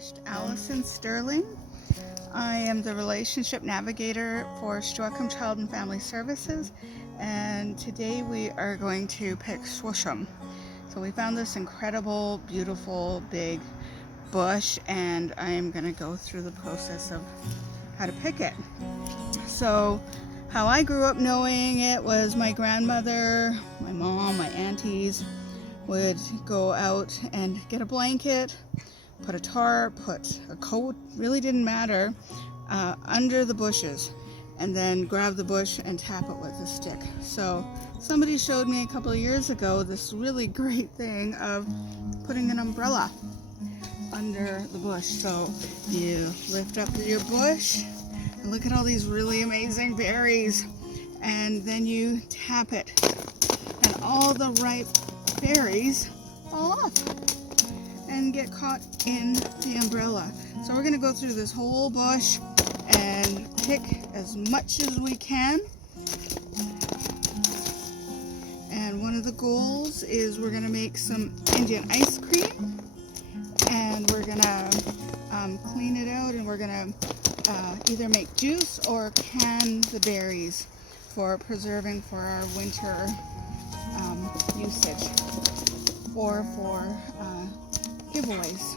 Trust Allyson Sterling. I am the Relationship Navigator for Scwexmx Child and Family Services, and today we are going to pick Scwexmx. So we found this incredible, beautiful, big bush, and I am going to go through the process of how to pick it. So how I grew up knowing it was my grandmother, my mom, my aunties would go out and get a blanket, put a tarp, put a coat, really didn't matter, under the bushes, and then grab the bush and tap it with a stick. So somebody showed me a couple of years ago this really great thing of putting an umbrella under the bush. So you lift up your bush and look at all these really amazing berries, and then you tap it and all the ripe berries fall off and get caught in the umbrella. So we're going to go through this whole bush and pick as much as we can. And one of the goals is we're going to make some Indian ice cream, and we're going to clean it out, and we're going to either make juice or can the berries for preserving for our winter usage or for giveaways.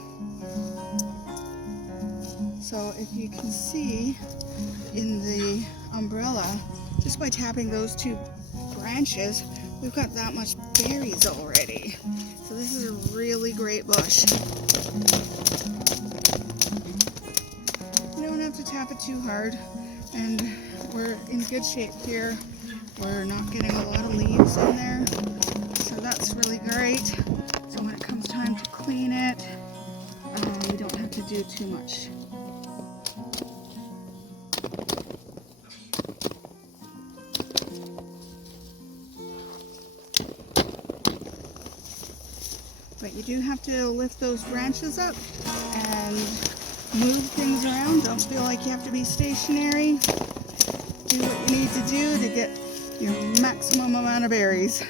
So if you can see in the umbrella, just by tapping those two branches, we've got that much berries already. So this is a really great bush. You don't have to tap it too hard, and we're in good shape here. We're not getting a lot of leaves in there, so that's really great. So when it comes time to clean it, we don't have to do too much. But you do have to lift those branches up and move things around. Don't feel like you have to be stationary. Do what you need to do to get your maximum amount of berries.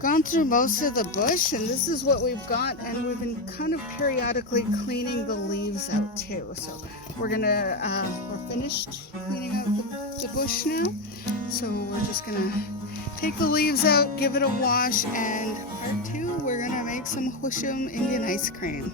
Gone through most of the bush, and this is what we've got, and we've been kind of periodically cleaning the leaves out too. So we're finished cleaning out the bush now, so we're just gonna take the leaves out, give it a wash, and part two, we're gonna make some Scwexmx Indian ice cream.